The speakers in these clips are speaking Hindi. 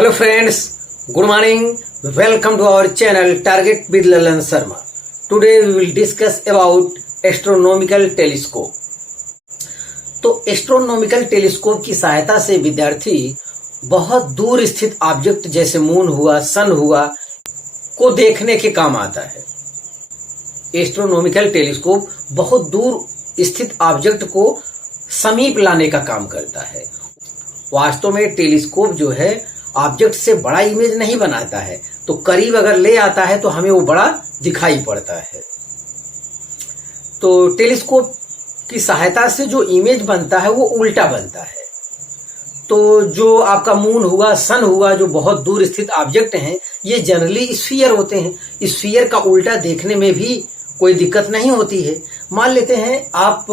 Hello friends, good morning. Welcome to our channel Target with Lalan Sharma. Today we will discuss about astronomical telescope. तो एस्ट्रोनॉमिकल टेलीस्कोप की सहायता से विद्यार्थी बहुत दूर स्थित ऑब्जेक्ट जैसे मून हुआ, सन हुआ को देखने के काम आता है। एस्ट्रोनॉमिकल टेलीस्कोप बहुत दूर स्थित ऑब्जेक्ट को समीप लाने का काम करता है। वास्तव में टेलीस्कोप जो है ऑब्जेक्ट से बड़ा इमेज नहीं बनाता है, तो करीब अगर ले आता है तो हमें वो बड़ा दिखाई पड़ता है। तो टेलीस्कोप की सहायता से जो इमेज बनता है वो उल्टा बनता है। तो जो आपका मून हुआ, सन हुआ, जो बहुत दूर स्थित ऑब्जेक्ट हैं, ये जनरली स्फीयर होते हैं। स्फीयर का उल्टा देखने में भी कोई दिक्कत नहीं होती है। मान लेते हैं आप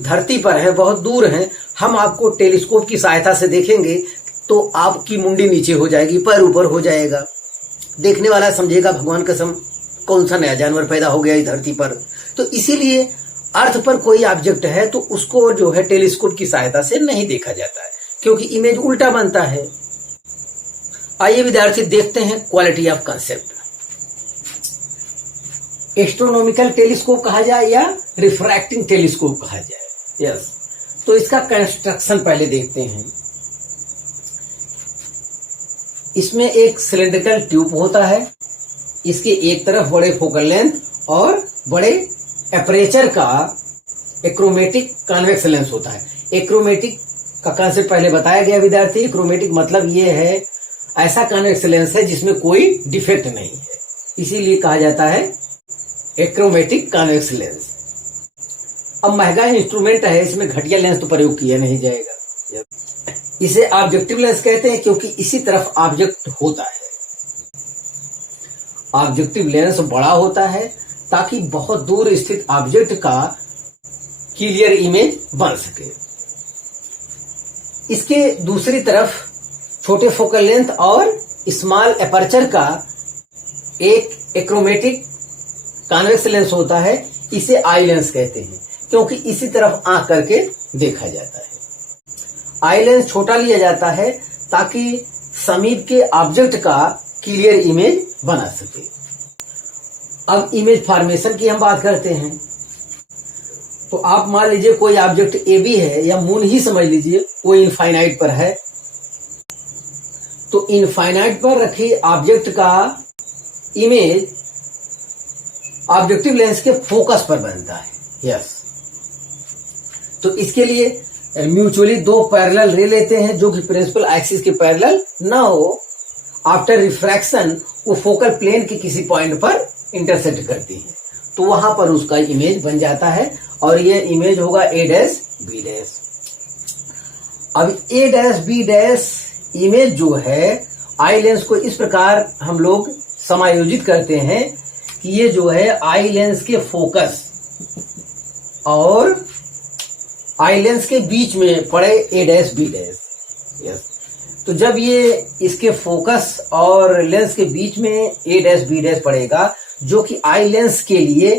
धरती पर हैं, बहुत दूर हैं, हम आपको टेलीस्कोप की सहायता से देखेंगे तो आपकी मुंडी नीचे हो जाएगी, पैर ऊपर हो जाएगा। देखने वाला समझेगा भगवान कसम कौन सा नया जानवर पैदा हो गया इस धरती पर। तो इसीलिए अर्थ पर कोई ऑब्जेक्ट है तो उसको जो है टेलीस्कोप की सहायता से नहीं देखा जाता है, क्योंकि इमेज उल्टा बनता है। आइए विद्यार्थी देखते हैं quality of concept. Astronomical telescope कहा जाए या रिफ्रैक्टिंग टेलीस्कोप कहा जाए। यस, तो इसका कंस्ट्रक्शन पहले देखते हैं। इसमें एक सिलेंड्रिकल ट्यूब होता है, इसके एक तरफ बड़े फोकल लेंथ और बड़े एपरेचर का एक्रोमेटिक कॉन्वेक्स लेंस होता है। एक्रोमेटिक का कंसेप्ट पहले बताया गया विद्यार्थी। एक्रोमेटिक मतलब ये है ऐसा कॉन्वेक्स लेंस है जिसमें कोई डिफेक्ट नहीं है, इसीलिए कहा जाता है एक्रोमेटिक कॉन्वेक्स लेंस। अब महंगा इंस्ट्रूमेंट है, इसमें घटिया लेंस तो प्रयोग किया नहीं जाएगा। इसे ऑब्जेक्टिव लेंस कहते हैं क्योंकि इसी तरफ ऑब्जेक्ट होता है। ऑब्जेक्टिव लेंस बड़ा होता है ताकि बहुत दूर स्थित ऑब्जेक्ट का क्लियर इमेज बन सके। इसके दूसरी तरफ छोटे फोकल लेंथ और स्मॉल एपर्चर का एक एक्रोमेटिक कॉन्वेक्स लेंस होता है। इसे आई लेंस कहते हैं क्योंकि इसी तरफ आंख करके देखा जाता है। आई लेंस छोटा लिया जाता है ताकि समीप के ऑब्जेक्ट का क्लियर इमेज बना सके। अब इमेज फॉर्मेशन की हम बात करते हैं। तो आप मान लीजिए कोई ऑब्जेक्ट ए बी है, या मून ही समझ लीजिए, वो इनफाइनाइट पर है। तो इनफाइनाइट पर रखे ऑब्जेक्ट का इमेज ऑब्जेक्टिव लेंस के फोकस पर बनता है। यस, तो इसके लिए म्यूचुअली दो पैरेलल रे लेते हैं जो कि प्रिंसिपल एक्सिस के पैरेलल ना हो। आफ्टर रिफ्रैक्शन वो फोकल प्लेन के किसी पॉइंट पर इंटरसेक्ट करती है, तो वहां पर उसका इमेज बन जाता है और ये इमेज होगा ए डैश बी डैश। अब A dash B dash image जो है आई लेंस को इस प्रकार हम लोग समायोजित करते हैं कि ये जो है आई लेंस के फोकस और आई लेंस के बीच में पड़े ए डैश बी डैश। यस, तो जब ये इसके फोकस और लेंस के बीच में ए डैश बी डैश पड़ेगा, जो कि आई लेंस के लिए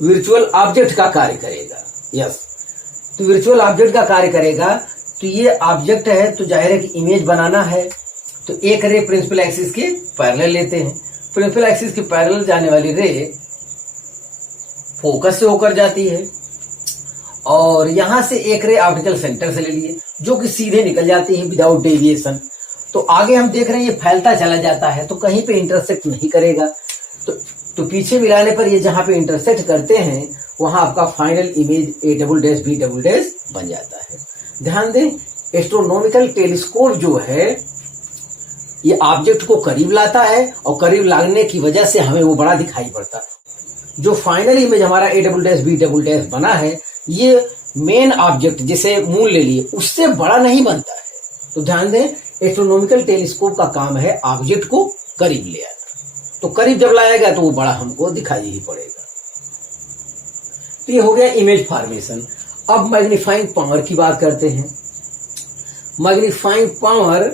वर्चुअल ऑब्जेक्ट का कार्य करेगा। यस, तो वर्चुअल ऑब्जेक्ट का कार्य करेगा। तो ये ऑब्जेक्ट है तो जाहिर है कि इमेज बनाना है, तो एक रे प्रिंसिपल एक्सिस के पैरेलल लेते हैं। प्रिंसिपल एक्सिस के पैरेलल जाने वाली रे फोकस से होकर जाती है और यहां से एक रे ऑप्टिकल सेंटर से ले लिए जो कि सीधे निकल जाती है विदाउट डेविएशन। तो आगे हम देख रहे हैं ये फैलता चला जाता है, तो कहीं पे इंटरसेक्ट नहीं करेगा। तो पीछे मिलाने पर ये जहां पे इंटरसेक्ट करते हैं वहां आपका final image A double dash B double dash बन जाता है। ध्यान दें, एस्ट्रोनॉमिकल टेलीस्कोप जो है ये ऑब्जेक्ट को करीब लाता है और करीब लाने की वजह से हमें वो बड़ा दिखाई पड़ता है। जो फाइनल इमेज हमारा A double dash B double dash बना है, ये मेन ऑब्जेक्ट जिसे मून ले लिए उससे बड़ा नहीं बनता है। तो ध्यान दें, एस्ट्रोनॉमिकल टेलीस्कोप का काम है ऑब्जेक्ट को करीब ले आना। तो करीब जब लाएगा तो वो बड़ा हमको दिखाई ही पड़ेगा। तो ये हो गया इमेज फॉर्मेशन। अब मैग्नीफाइंग पावर की बात करते हैं। Magnifying power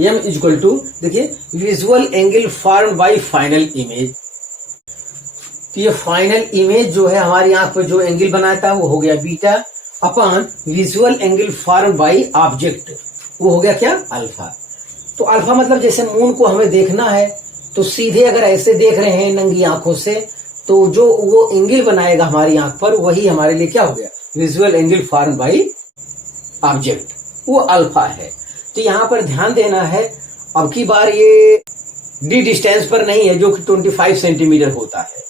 m equal to, देखिए, visual angle form by final image. तो ये फाइनल इमेज जो है हमारी आंख पर जो एंगल बनाता है वो हो गया beta upon visual angle form by object, वो हो गया क्या, अल्फा। तो अल्फा मतलब जैसे मून को हमें देखना है तो सीधे अगर ऐसे देख रहे हैं नंगी आंखों से, तो जो वो एंगल बनाएगा हमारी आंख पर, वही हमारे लिए क्या हो गया, visual angle form by object, वो अल्फा है। तो यहां पर ध्यान देना है, अब की बार ये डी डिस्टेंस पर नहीं है जो कि 25 सेंटीमीटर होता है,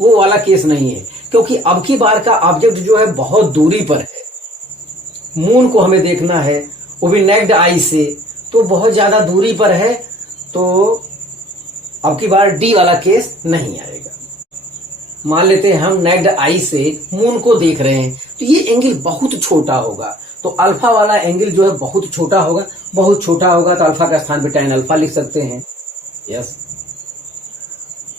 वो वाला केस नहीं है, क्योंकि अब की बार का ऑब्जेक्ट जो है बहुत दूरी पर है। मून को हमें देखना है, वो भी नेक्ड आई से, तो बहुत ज्यादा दूरी पर है, तो अब की बार डी वाला केस नहीं आएगा। मान लेते हैं हम नेक्ड आई से मून को देख रहे हैं, तो ये एंगल बहुत छोटा होगा, तो अल्फा वाला एंगल जो है बहुत छोटा होगा। बहुत छोटा होगा तो अल्फा का स्थान पे tan अल्फा लिख सकते हैं, यस।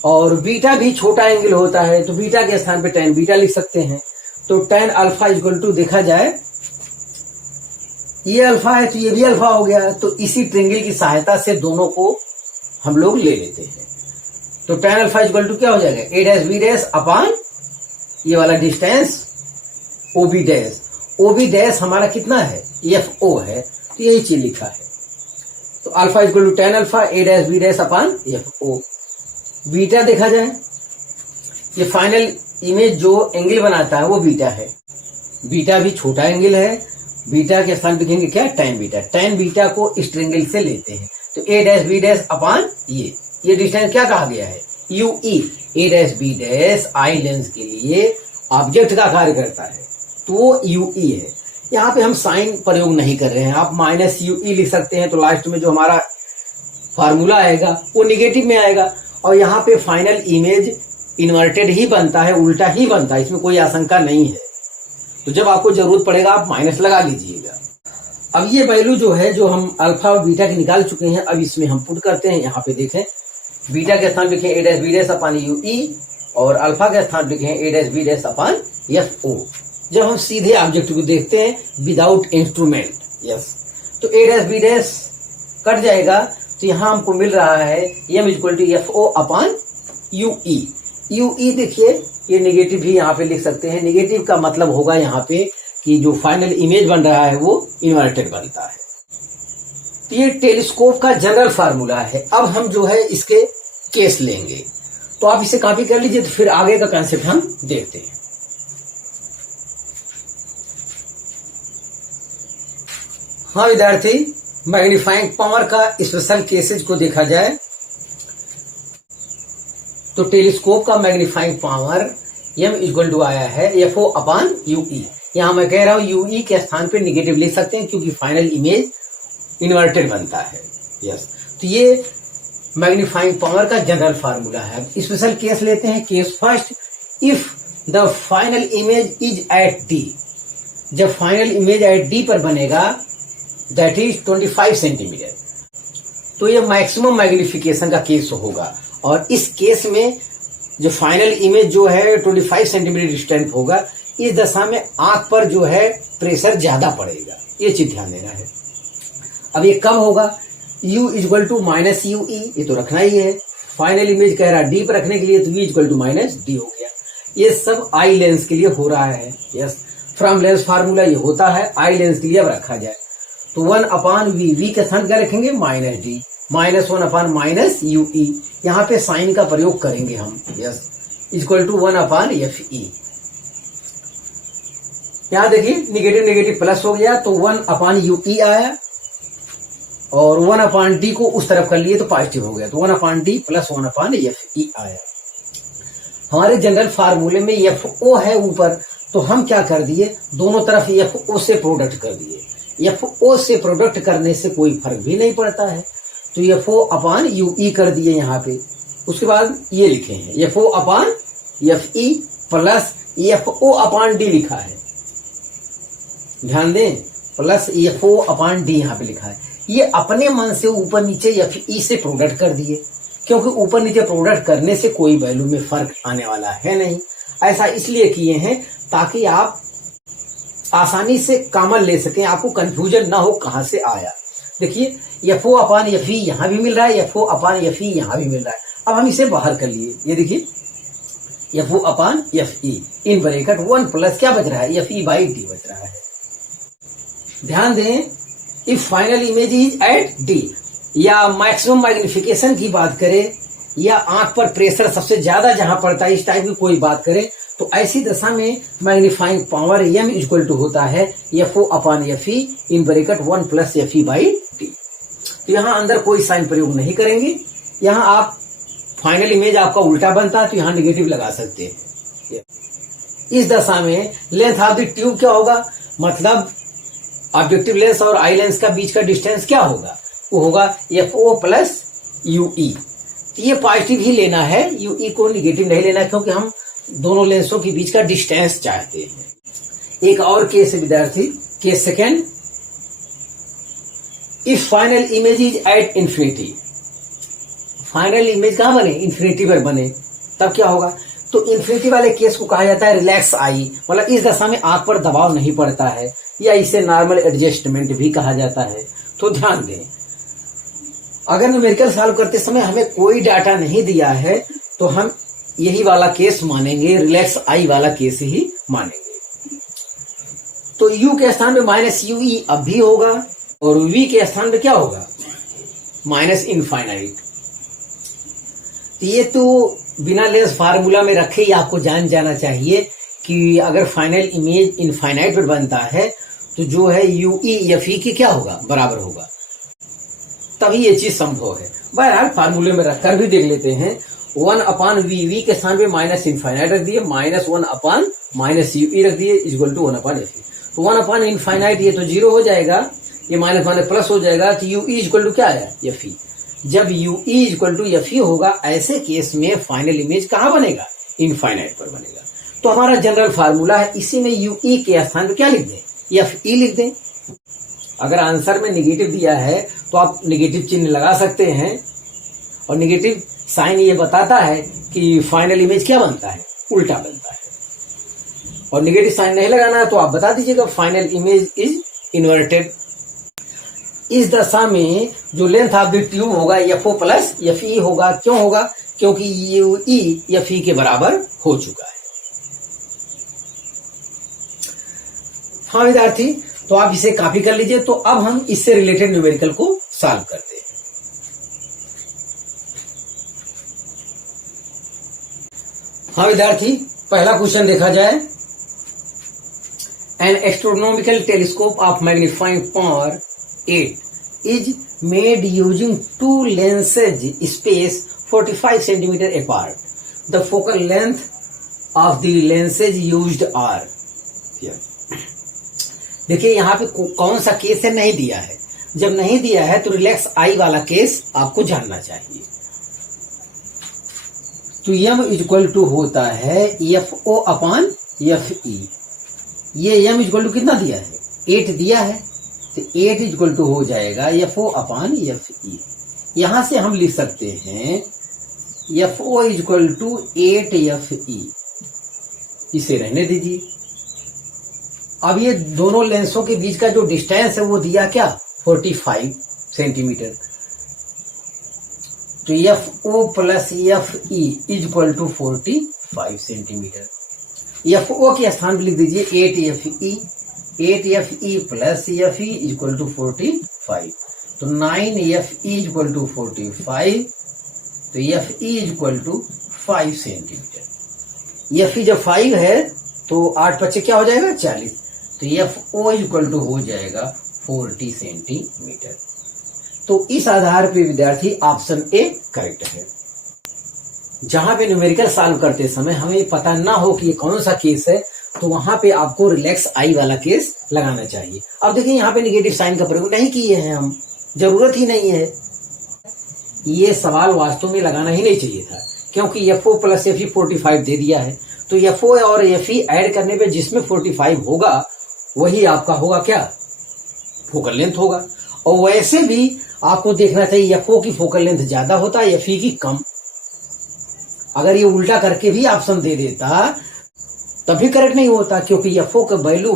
और बीटा भी छोटा एंगल होता है, तो बीटा के स्थान पे tan बीटा लिख सकते हैं। तो tan अल्फा इक्वल टू, देखा जाए ये अल्फा है तो ये भी अल्फा हो गया, तो इसी ट्रिंगल की सहायता से दोनों को हम लोग ले लेते हैं। तो tan अल्फा इक्वल टू क्या हो जाएगा, a डैश b डैश अपान ये वाला distance ob dash. ob dash हमारा कितना है, fo है, तो यही चीज लिखा है। तो alpha equal to tan alpha a dash b dash upon fo। Beta देखा जाए, ये फाइनल इमेज जो एंगल बनाता है वो बीटा है। बीटा भी छोटा एंगल है, बीटा के स्थान पे लिखेंगे क्या, tan बीटा। tan बीटा को इस ट्रायंगल से लेते हैं, तो a डैश b डैश अपान ये डिस्टेंस क्या कहा गया है, ue। a dash b dash eye lens के लिए ऑब्जेक्ट का कार्य करता है, तो वो ue है। यहाँ पे हम साइन प्रयोग नहीं कर रहे हैं, आप माइनस ue लिख सकते हैं, तो लास्ट में जो हमारा फार्मूला आएगा वो निगेटिव में आएगा। और यहाँ पे फाइनल इमेज इन्वर्टेड ही बनता है, उल्टा ही बनता है, इसमें कोई आशंका नहीं है। तो जब आपको जरूरत पड़ेगा आप माइनस लगा लीजिएगा। अब ये वैल्यू जो है, जो हम अल्फा और बीटा के निकाल चुके हैं, अब इसमें हम पुट करते हैं। यहाँ पे देखें, बीटा के स्थान लिखें a dash b dash upon ue, और अल्फा के स्थान लिखें a dash b dash upon fo। जब हम सीधे ऑब्जेक्ट को देखते हैं विदाउट इंस्ट्रूमेंट, यस, तो a dash b dash cut जाएगा, तो यहाँ हमको मिल रहा है m equal to fo upon ue। ue देखिए ये निगेटिव भी यहाँ पे लिख सकते हैं। निगेटिव का मतलब होगा यहाँ पे कि जो फाइनल इमेज बन रहा है वो इन्वर्टेड बनता है। तो ये टेलीस्कोप का जनरल फार्मूला है। अब हम जो है इसके केस लेंगे, तो आप इसे कॉपी कर लीजिए, तो फिर आगे का कंसेप्ट हम देखते हैं। हाँ विद्यार्थी, मैग्नीफाइंग पावर का स्पेशल केसेज को देखा जाए तो टेलीस्कोप का magnifying power m equal to आया है fo अपान ue। यहां मैं कह रहा हूं ue के स्थान पे निगेटिव लिख सकते हैं, क्योंकि फाइनल इमेज इन्वर्टेड बनता है, यस। तो ये मैग्नीफाइंग पावर का जनरल फार्मूला है। स्पेशल केस लेते हैं। Case first, if the final image is at d, जब फाइनल इमेज एट d पर बनेगा, दैट इज 25 सेंटीमीटर, तो ये मैक्सिमम मैग्निफिकेशन का केस होगा। और इस केस में जो फाइनल इमेज जो है 25 सेंटीमीटर डिस्टेंट होगा, इस दशा में आंख पर जो है प्रेशर ज्यादा पड़ेगा, ये चीज ध्यान देना है। अब ये कब होगा, u equal to minus ue, ये तो रखना ही है। फाइनल इमेज कह रहा है d पर रखने के लिए, तो v equal to minus d हो गया। ये सब आई लेंस के लिए हो रहा है, यस। फ्रॉम लेंस फार्मूला ये होता है, आई लेंस के लिए अब रखा जाए तो 1 अपान v के स्थान क्या रखेंगे, minus d, minus 1 upon minus ue। यहाँ पे साइन का प्रयोग करेंगे हम, yes, equal to 1 upon fe। यहाँ देखिए निगेटिव निगेटिव प्लस हो गया, तो 1 अपान ue आया, और 1 अपान d को उस तरफ कर लिए तो पॉजिटिव हो गया, तो 1 अपान d प्लस 1 अपान fe आया। हमारे जनरल फार्मूले में fo है ऊपर, तो हम क्या कर दिए, दोनों तरफ fo से प्रोडक्ट कर दिए। fo से प्रोडक्ट करने से कोई फर्क भी नहीं पड़ता है, तो fo अपान ue कर दिए यहाँ पे। उसके बाद ये लिखे हैं fo अपान fe प्लस fo अपान d लिखा है, ध्यान दें, प्लस fo अपान d यहाँ पे लिखा है। ये अपने मन से ऊपर नीचे fe से प्रोडक्ट कर दिए, क्योंकि ऊपर नीचे प्रोडक्ट करने से कोई वैल्यू में फर्क आने वाला है नहीं। ऐसा इसलिए किए हैं ताकि आप आसानी से कॉमन ले सकें, आपको कंफ्यूजन ना हो कहां से आया। देखिए fo अपान fe यहां भी मिल रहा है, fo अपान fe यहां भी मिल रहा है। अब हम इसे बाहर कर लिए, ये देखिए fo upon fe in bracket 1 plus क्या बच रहा है, fe बाई d बच रहा है। ध्यान दें, if final image is at d, या मैक्सिमम मैग्निफिकेशन की बात करें, या आंख पर प्रेशर सबसे ज्यादा जहां पड़ता है, इस टाइप की कोई बात करें, तो ऐसी दशा में magnifying power m equal to होता है FO upon FE in bracket 1 plus FE by T. तो यहाँ अंदर कोई साइन प्रयोग नहीं करेंगे। यहाँ आप फाइनल इमेज आपका उल्टा बनता है तो यहाँ निगेटिव लगा सकते हैं। इस दशा में लेंथ ऑफ द ट्यूब क्या होगा, मतलब ऑब्जेक्टिव लेंस और आई लेंस का बीच का डिस्टेंस क्या होगा, वो होगा FO प्लस UE। ये पॉजिटिव ही लेना है, UE को निगेटिव नहीं लेना, क्योंकि हम दोनों लेंसों के बीच का डिस्टेंस चाहते हैं। एक और केस है विद्यार्थी, case second, if final image is at infinity. Final image कहां बने, इंफिनिटी पर बने, तब क्या होगा, तो इंफिनिटी वाले केस को कहा जाता है रिलैक्स आई, मतलब इस दशा में आंख पर दबाव नहीं पड़ता है, या इसे नॉर्मल एडजस्टमेंट भी कहा जाता है। तो ध्यान दें, अगर न्यूमेरिकल सॉल्व करते समय हमें कोई डाटा नहीं दिया है तो हम यही वाला केस मानेंगे, रिलैक्स आई वाला केस ही मानेंगे। तो U के स्थान पे माइनस UE अब भी होगा, और V के स्थान पे क्या होगा, माइनस इनफाइनाइट। ये तो बिना लेंस फार्मूला में रखे ही आपको जान जाना चाहिए कि अगर फाइनल इमेज इनफाइनाइट पर बनता है तो जो है UE FE की क्या होगा, बराबर होगा, तभी ये चीज संभव है। बहरहाल फार्मूले में रखकर भी देख लेते हैं। 1 अपान वी के स्थान पे माइनस इनफाइनाइट रख दिए, माइनस 1 अपान माइनस UE रख दिए, इक्वल टू 1 अपान FE। तो 1 अपान इनफाइनाइट ये तो 0 हो जाएगा, ये माइनस माइनस प्लस हो जाएगा, तो UE इक्वल टू क्या आया, FE। जब UE इक्वल टू FE होगा, ऐसे केस में फाइनल इमेज कहाँ बनेगा, इनफाइनाइट पर बनेगा। तो हमारा जनरल फार्मूला है, इसी में UE के स्थान पे क्या लिख दें, FE लिख दें। अगर आंसर में निगेटिव दिया है तो आप निगेटिव चिन्ह लगा सकते हैं, और निगेटिव साइन ये बताता है कि फाइनल इमेज क्या बनता है, उल्टा बनता है। और निगेटिव साइन नहीं लगाना है तो आप बता दीजिएगा फाइनल इमेज इज इन्वर्टेड। इस दशा में जो लेंथ ऑफ द ट्यूब होगा FO प्लस FE होगा। क्यों होगा, क्योंकि UE FE के बराबर हो चुका है। हाँ विद्यार्थी, तो आप इसे कॉपी कर लीजिए। तो अब हम इससे रिलेटेड न्यूमेरिकल को सॉल्व करते हैं। हाँ विद्यार्थी, पहला क्वेश्चन देखा जाए, an astronomical telescope of magnifying power 8 is made using 2 lenses space 45 centimetre apart. The focal length of the lenses used are. देखिए यहाँ पे कौन सा केस है, नहीं दिया है। जब नहीं दिया है तो रिलैक्स आई वाला केस आपको जानना चाहिए। तो M इक्वल टू होता है FO अपान FE। ये M इक्वल टू कितना दिया है, 8 दिया है, तो 8 इक्वल टू हो जाएगा FO अपान FE। यहां से हम लिख सकते हैं FO इक्वल टू 8 FE। इसे रहने दीजिए। अब ये दोनों लेंसों के बीच का जो डिस्टेंस है वो दिया क्या, 45 सेंटीमीटर। तो FO plus FE equal to 45 centimetre. FO के स्थान पर लिख दीजिए 8FE। 8FE plus FE equal to 45। तो 9FE इक्वल टू 45। तो FE equal to 5 centimetre. FE जब 5 है तो 8 पच्चे क्या हो जाएगा, 40। तो FO इक्वल टू हो जाएगा 40 सेंटीमीटर। तो इस आधार पे विद्यार्थी ऑप्शन ए करेक्ट है। जहां पे न्यूमेरिकल सॉल्व करते समय हमें पता ना हो कि ये कौन सा केस है, तो वहां पे आपको रिलैक्स आई वाला केस लगाना चाहिए। अब देखिए यहाँ पे निगेटिव साइन का प्रयोग नहीं किए हैं हम, जरूरत ही नहीं है। ये सवाल वास्तव में लगाना ही नहीं चाहिए था, क्योंकि FO प्लस FE 45 दे दिया है। तो FO और FE ऐड करने पे जिसमें 45 होगा वही आपका होगा क्या, फोकल लेंथ होगा। और वैसे भी आपको देखना चाहिए FO की फोकल लेंथ ज्यादा होता है, FE की कम। अगर ये उल्टा करके भी ऑप्शन दे देता तभी करेक्ट नहीं होता, क्योंकि FO का वैल्यू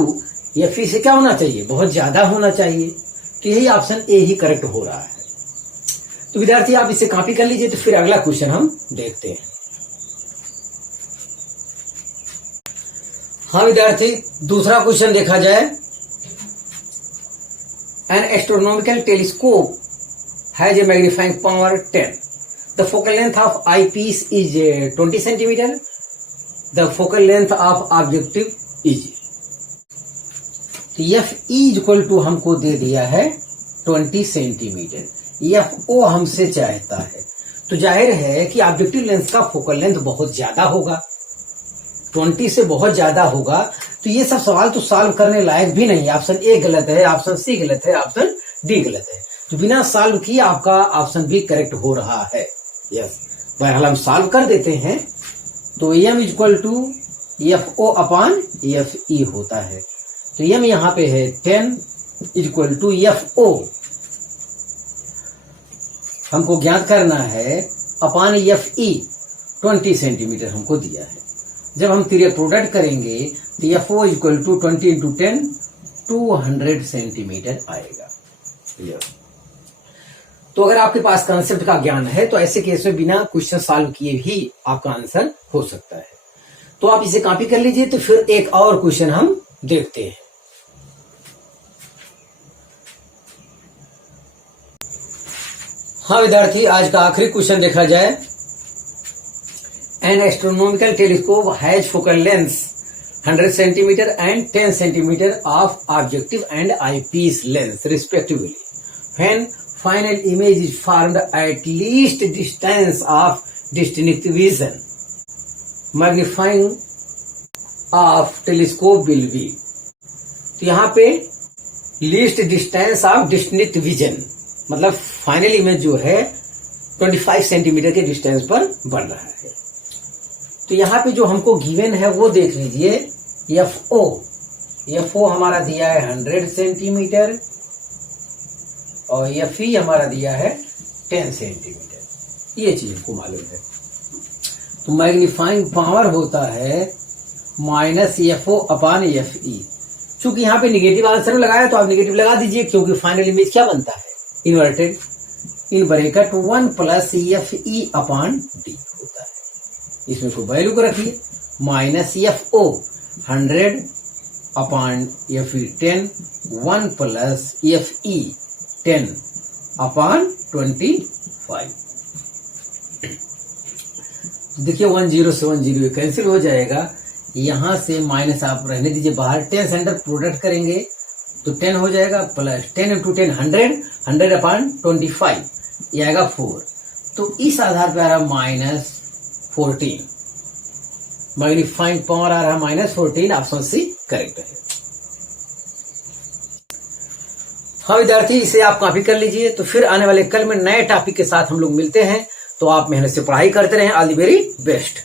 FE से क्या होना चाहिए, बहुत ज्यादा होना चाहिए। तो यही ऑप्शन ए ही करेक्ट हो रहा है। तो विद्यार्थी आप इसे कॉपी कर लीजिए। तो फिर अगला क्वेश्चन हम देखते हैं। हाँ विद्यार्थी, दूसरा क्वेश्चन देखा जाए, an astronomical telescope has a magnifying power 10. The focal length of eyepiece is 20 centimeter. The focal length of objective is. तो एफ इक्वल टू हमको दे दिया है 20 सेंटीमीटर. एफ ओ हमसे चाहता है, तो जाहिर है कि ऑब्जेक्टिव लेंस का फोकल लेंथ बहुत ज्यादा होगा, 20 से बहुत ज्यादा होगा. तो ये सब सवाल तो सॉल्व करने लायक भी नहीं. ऑप्शन ए गलत है, ऑप्शन सी गलत है, ऑप्शन डी गलत है. तो बिना सॉल्व किए आपका ऑप्शन भी करेक्ट हो रहा है. यस, बहरहाल हम सॉल्व कर देते हैं. तो M equal to F O upon F E होता है. तो एम यहां पे है 10 इक्वल टू एफ ओ हमको ज्ञात करना है अपान एफ ई 20 सेंटीमीटर हमको दिया है. जब हम तीर प्रोडक्ट करेंगे तो F O equal to 20 into 10 200 centimetre आएगा. तो अगर आपके पास कंसेप्ट का ज्ञान है तो ऐसे केस में बिना क्वेश्चन सॉल्व किए भी आपका आंसर हो सकता है. तो आप इसे कॉपी कर लीजिए. तो फिर एक और क्वेश्चन हम देखते हैं. हाँ विद्यार्थी, आज का आखिरी क्वेश्चन देखा जाए. An astronomical telescope has focal length 100 centimeter and 10 centimeter of objective and eyepiece length respectively. When final image is formed at least distance of distinct vision, magnifying of telescope will be. तो यहाँ पे least distance of distinct vision मतलब फाइनल इमेज जो है 25 सेंटीमीटर के डिस्टेंस पर बन रहा है. तो यहाँ पे जो हमको गिवन है वो देख लीजिए. एफ ओ हमारा दिया है 100 सेंटीमीटर और एफ ई हमारा दिया है 10 सेंटीमीटर. ये चीज हमको मालूम है. तो मैग्नीफाइंग पावर होता है minus F O upon F ई. चूंकि यहाँ पे निगेटिव आंसर में लगाया तो आप निगेटिव लगा दीजिए, क्योंकि फाइनल इमेज क्या बनता है inverted in bracket 1 plus F E upon D होता है. इसमें को वैल्यू को रखिए. Minus F O 100 upon F E 10 1 plus F E 10 upon 25. देखिए 10 से 10 कैंसिल हो जाएगा. यहां से माइनस आप रहने दीजिए बाहर. 10 सेंटर प्रोडक्ट करेंगे तो 10 हो जाएगा प्लस 10 इंटू 10 100 अपान 25 ये आएगा 4. तो इस आधार पर आ रहा माइनस 14. मैग्नीफाइंग पावर आ रहा माइनस 14. ऑप्शन सी करेक्ट है. हाँ विद्यार्थी, इसे आप कॉपी कर लीजिए. तो फिर आने वाले कल में नए टॉपिक के साथ हम लोग मिलते हैं. तो आप मेहनत से पढ़ाई करते रहें. All the very best.